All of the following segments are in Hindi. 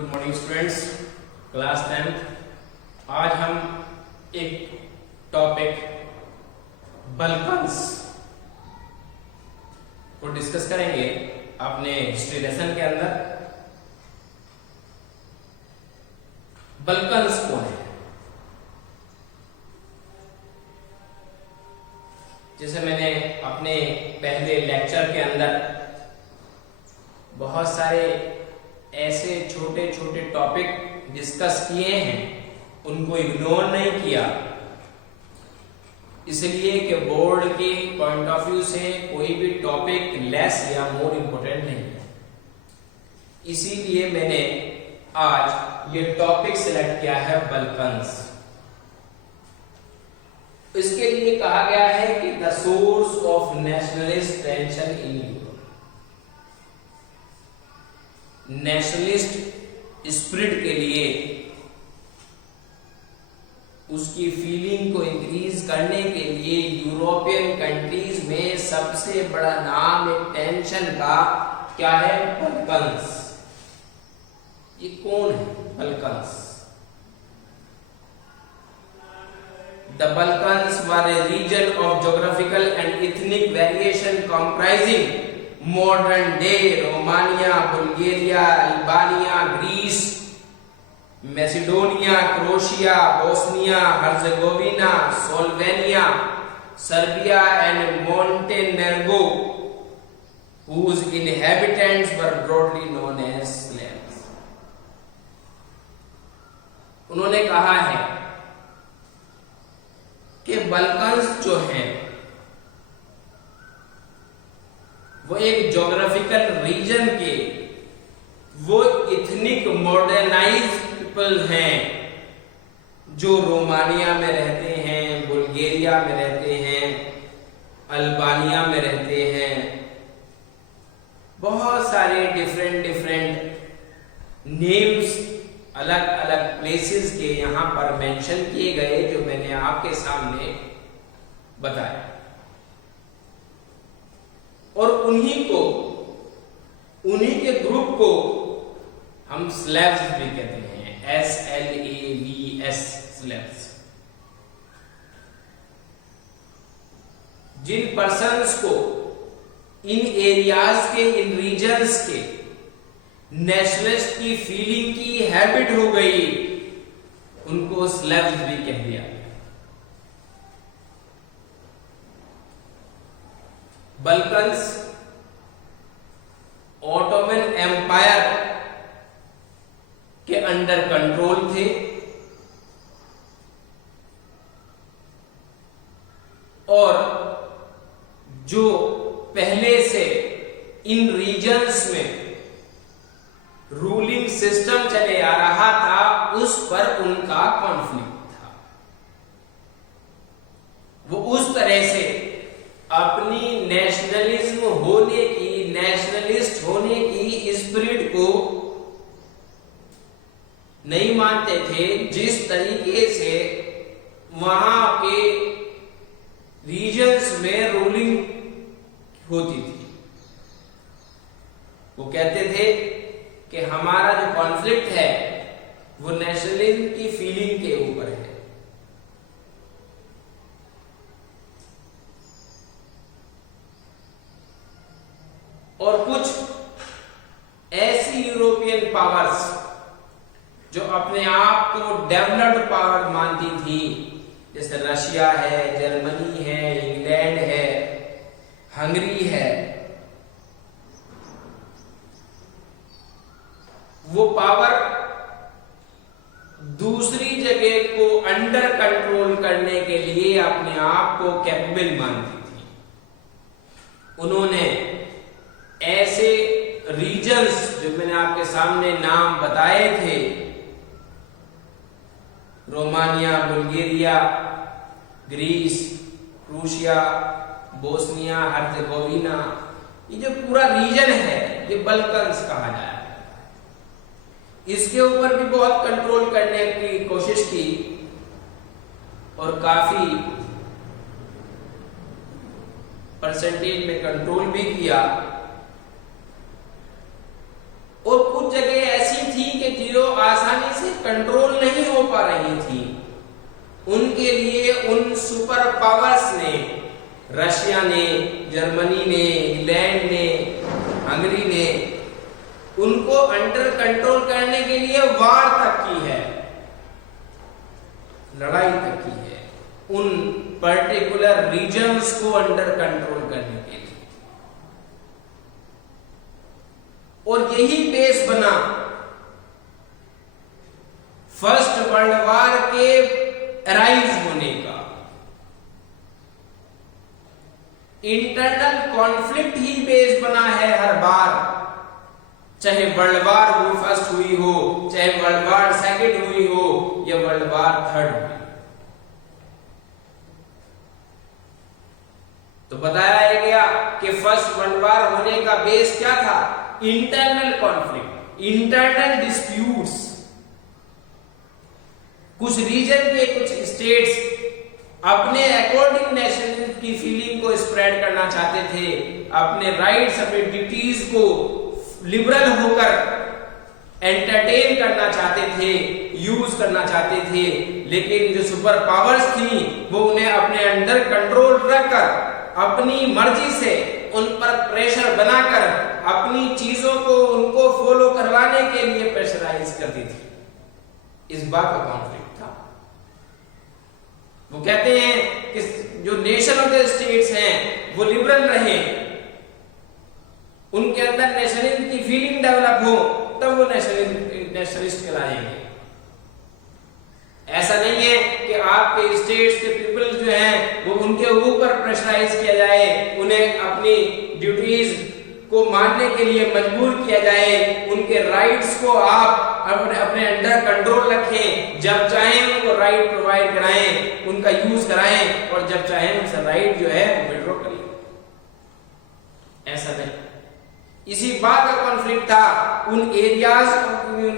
Good morning students, class 10th। आज हम एक टॉपिक बल्कन्स को डिस्कस करेंगे अपने हिस्ट्री लेसन के अंदर। बल्कन्स कौन है? जैसे मैंने अपने पहले लेक्चर के अंदर बहुत सारे ऐसे छोटे छोटे टॉपिक डिस्कस किए हैं, उनको इग्नोर नहीं किया, इसलिए कि बोर्ड के पॉइंट ऑफ व्यू से कोई भी टॉपिक लेस या मोर इंपॉर्टेंट नहीं है। इसीलिए मैंने आज ये टॉपिक सिलेक्ट किया है बल्कन्स। इसके लिए कहा गया है कि the source of nationalist tension in Europe. Nationalist spirit के लिए उसकी फीलिंग को इंक्रीज करने के लिए यूरोपियन कंट्रीज में सबसे बड़ा नाम एक टेंशन का क्या है? बल्कन्स। ये कौन है बल्कन्स? The Balkans were a region of geographical and ethnic variation comprising modern day Romania, Bulgaria, Albania, Greece, Macedonia, Croatia, Bosnia, Herzegovina, Slovenia, Serbia and Montenegro, whose inhabitants were broadly known as Slavs। उन्होंने कहा है कि बल्कन्स जो हैं वो एक ज्योग्राफिकल रीजन के वो इथनिक मॉडर्नाइज पीपल हैं जो रोमानिया में रहते हैं, बुल्गारिया में रहते हैं, अल्बानिया में रहते हैं। बहुत सारे डिफरेंट नेम्स अलग अलग प्लेसेस के यहां पर मेंशन किए गए, जो मैंने आपके सामने बताया। और उन्हीं के ग्रुप को हम स्लेव्स भी कहते हैं, SLAVS, स्लेव्स। जिन पर्सन्स को इन एरियाज के, इन रीजन्स के नेशनलिस्ट की फीलिंग की हैबिट हो गई, उनको स्लेव्स भी कह दिया। बल्कन्स ऑटोमन एम्पायर के अंडर कंट्रोल थे और जो पहले से इन रीजन्स में रूलिंग सिस्टम चले आ रहा था, उस पर उनका कॉन्फ्लिक्ट था। वो उस तरह से अपनी नेशनलिज्म होने की, नेशनलिस्ट होने की स्पिरिट को नहीं मानते थे, जिस तरीके से वहां के रीजन्स में रूलिंग होती थी। वो कहते थे कि हमारा जो कॉन्फ्लिक्ट है वो नेशनलिज्म की फीलिंग के ऊपर है। और कुछ ऐसी यूरोपियन पावर्स जो अपने आप को डेवलप्ड पावर मानती थी, जैसे रशिया है, जर्मनी है, इंग्लैंड है, हंगरी है, वो पावर दूसरी जगह को अंडर कंट्रोल करने के लिए अपने आप को कैपेबल मानती थी। उन्होंने ऐसे रीजन्स जो मैंने आपके सामने नाम बताए थे, Romania, Bulgaria, Greece, Croatia, Bosnia, Herzegovina, ये जो पूरा रीजन है ये बल्कन्स कहा जाए। इसके ऊपर भी बहुत कंट्रोल करने की कोशिश की और काफी परसेंटेज में कंट्रोल भी किया। और कुछ जगह ऐसी थी कि कंट्रोल नहीं हो पा रही थी, उनके लिए उन सुपर पावर्स ने, रशिया ने, जर्मनी ने, इंग्लैंड ने, हंगरी ने, उनको अंडर कंट्रोल करने के लिए वार तक की है, लड़ाई तक की है, उन पर्टिकुलर रीजन्स को अंडर कंट्रोल करने के लिए। और यही बेस बना फर्स्ट वर्ल्ड वॉर के अराइज होने का। इंटरनल कॉन्फ्लिक्ट ही बेस बना है हर बार, चाहे वर्ल्ड वॉर वो फर्स्ट हुई हो, चाहे वर्ल्ड वॉर सेकंड हुई हो, या वर्ल्ड वॉर थर्ड हुई। तो बताया गया कि फर्स्ट वर्ल्ड वॉर होने का बेस क्या था? Internal conflict, internal disputes. कुछ रीजन के कुछ स्टेट्स अपने अकॉर्डिंग नेशनलिज्म की फीलिंग को स्प्रेड करना चाहते थे, अपने राइट्स, अपने ड्यूटीज को लिबरल होकर एंटरटेन करना चाहते थे, यूज करना चाहते थे, लेकिन जो सुपर पावर्स थी वो उन्हें अपने अंडर कंट्रोल रखकर अपनी मर्जी से उन पर प्रेशर बनाकर अपनी चीजों को उनको फॉलो करवाने के लिए प्रेशराइज करती थी। इस बात का कॉन्फ्लिक्ट था। वो कहते हैं कि जो नेशन ऑफ द स्टेट्स हैं वो लिबरल रहे, उनके अंदर नेशनलिज्म की फीलिंग डेवलप हो, तब वो नेशनलिस्ट कहलाएंगे। ऐसा नहीं है कि आपके स्टेट्स के पीपल जो हैं वो उनके ऊपर प्रेशराइज किया जाए, उन्हें अपनी ड्यूटीज को मानने के लिए मजबूर किया जाए, उनके राइट्स को आप अपने अंडर कंट्रोल रखें, जब चाहें उनको राइट प्रोवाइड कराएं, उनका यूज कराएं, और जब चाहें उनसे राइट जो है वो विड्रॉ करिए। ऐसा नहीं। इसी बात का कॉन्फ्लिक्ट था उन एरियाज,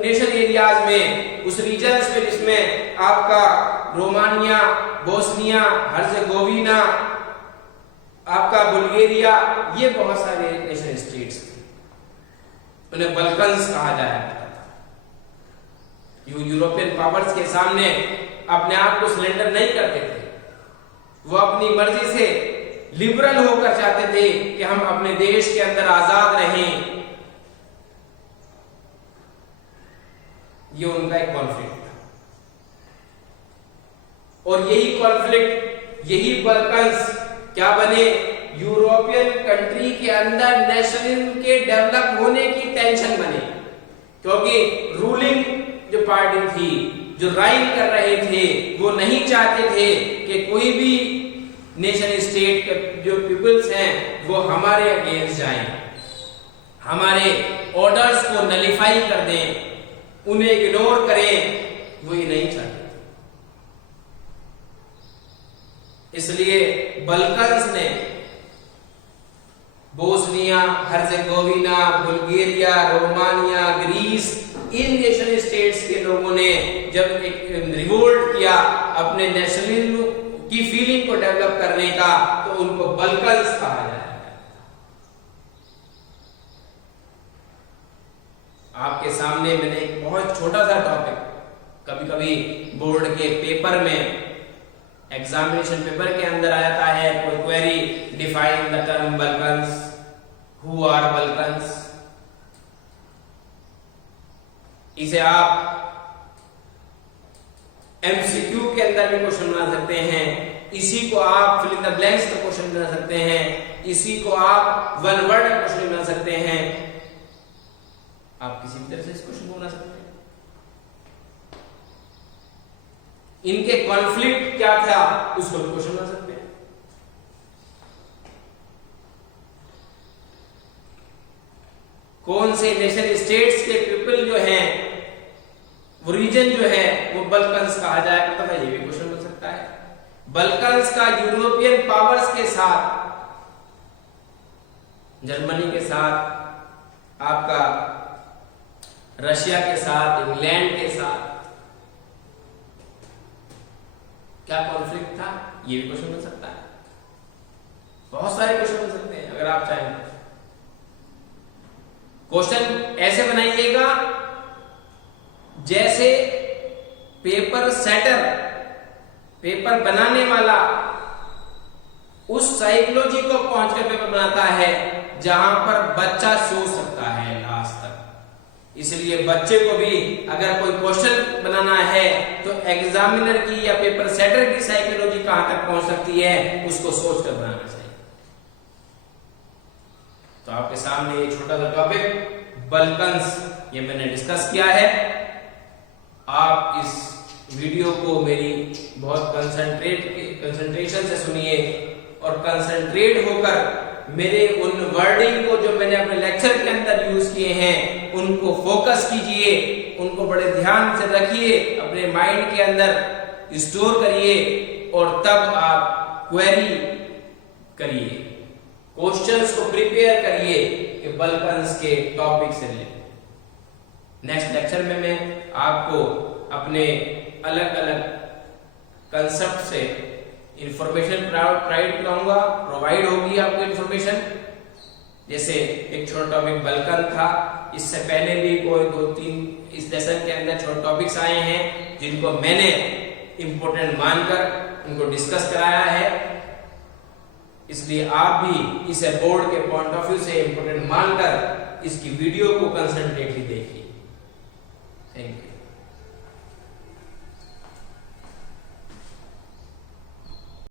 नेशन एरियाज में, उस रीजन्स में जिसमें आपका रोमानिया, बोस्निया, हर्जेगोविना, आपका बुल्गारिया, ये बहुत सारे नेशन स्टेट्स थे। उन्हें बल्कन्स कहा जाया था। यूरोपियन पावर्स के सामने अपने आप को सरेंडर नहीं करते थे, वो अपनी मर्जी से लिबरल होकर चाहते थे कि हम अपने देश के अंदर आजाद रहें। ये उनका एक कॉन्फ्लिक्ट था, और यही कॉन्फ्लिक्ट, यही बल्कन्स क्या बने? यूरोपियन कंट्री के अंदर नेशनलिज्म के डेवलप होने की टेंशन बने, क्योंकि रूलिंग जो पार्टी थी, जो राइल कर रहे थे, वो नहीं चाहते थे कि कोई भी नेशन स्टेट के जो पीपल्स हैं वो हमारे अगेंस्ट जाएं, हमारे ऑर्डर्स को नलिफाई कर दें, उन्हें इग्नोर करें, वो ये नहीं चाहते। इसलिए बल्कन्स ने Bosnia, Herzegovina, Bulgaria, Romania, Greece, इन नेशन स्टेट्स के लोगों ने जब एक रिवोल्ट किया अपने नेशनलिज्म की फीलिंग को डेवलप करने का, तो उनको बल्कन्स कहा जाए। आपके सामने मैंने एक बहुत छोटा सा टॉपिक, कभी कभी बोर्ड के पेपर में, एग्जामिनेशन पेपर के अंदर आता है कोई query, define the term Balkans, who are Balkans. इसे आप एमसीक्यू के अंदर भी क्वेश्चन बना सकते हैं, इसी को आप फिल इन द ब्लैंक्स का क्वेश्चन बना सकते हैं, इसी को आप वन वर्ड का क्वेश्चन बना सकते हैं। आप किसी भी तरह से इस क्वेश्चन को बना सकते हैं। इनके कॉन्फ्लिक्ट क्या था उसको भी क्वेश्चन बना सकते हैं। कौन से नेशन स्टेट्स के पीपल जो हैं, वो रीजन जो है वो बल्कन्स कहा जाए, तो ये भी क्वेश्चन बन सकता है। बल्कन्स का यूरोपियन पावर्स के साथ, जर्मनी के साथ, आपका रशिया के साथ, इंग्लैंड के साथ क्या कॉन्फ्लिक्ट था, ये भी क्वेश्चन बन सकता है। बहुत सारे क्वेश्चन बन सकते हैं अगर आप चाहें। क्वेश्चन ऐसे बनाइएगा जैसे पेपर सेटर, पेपर बनाने वाला उस साइकोलॉजी को पहुंचकर पेपर बनाता है जहां पर बच्चा सोच सकता है लास्ट तक। इसलिए बच्चे को भी अगर कोई क्वेश्चन बनाना है तो एग्जामिनर की या पेपर सेटर की साइकोलॉजी कहां तक पहुंच सकती है उसको सोचकर बनाना चाहिए। तो आपके सामने ये छोटा सा टॉपिक बल्कन्स ये मैंने डिस्कस किया है। आप इस वीडियो को मेरी बहुत कंसंट्रेशन से सुनिए और कंसंट्रेट होकर मेरे उन वर्डिंग को जो मैंने अपने लेक्चर के अंदर यूज किए हैं उनको फोकस कीजिए, उनको बड़े ध्यान से रखिए, अपने माइंड के अंदर स्टोर करिए और तब आप क्वेरी करिए, क्वेश्चंस को प्रिपेयर करिए कि बल्कन्स के टॉपिक से रिलेटेड। नेक्स्ट लेक्चर में मैं आपको अपने अलग अलग कंसेप्ट से इंफॉर्मेशन प्रोवाइड होगी आपको इंफॉर्मेशन। जैसे एक छोटा टॉपिक बल्कन था, इससे पहले भी कोई 2-3 इस लेसन के अंदर छोटे टॉपिक्स आए हैं जिनको मैंने इंपॉर्टेंट मानकर उनको डिस्कस कराया है। इसलिए आप भी इसे बोर्ड के पॉइंट ऑफ व्यू से इंपॉर्टेंट मानकर इसकी वीडियो को कंसंट्रेटली देखिए। Thank you.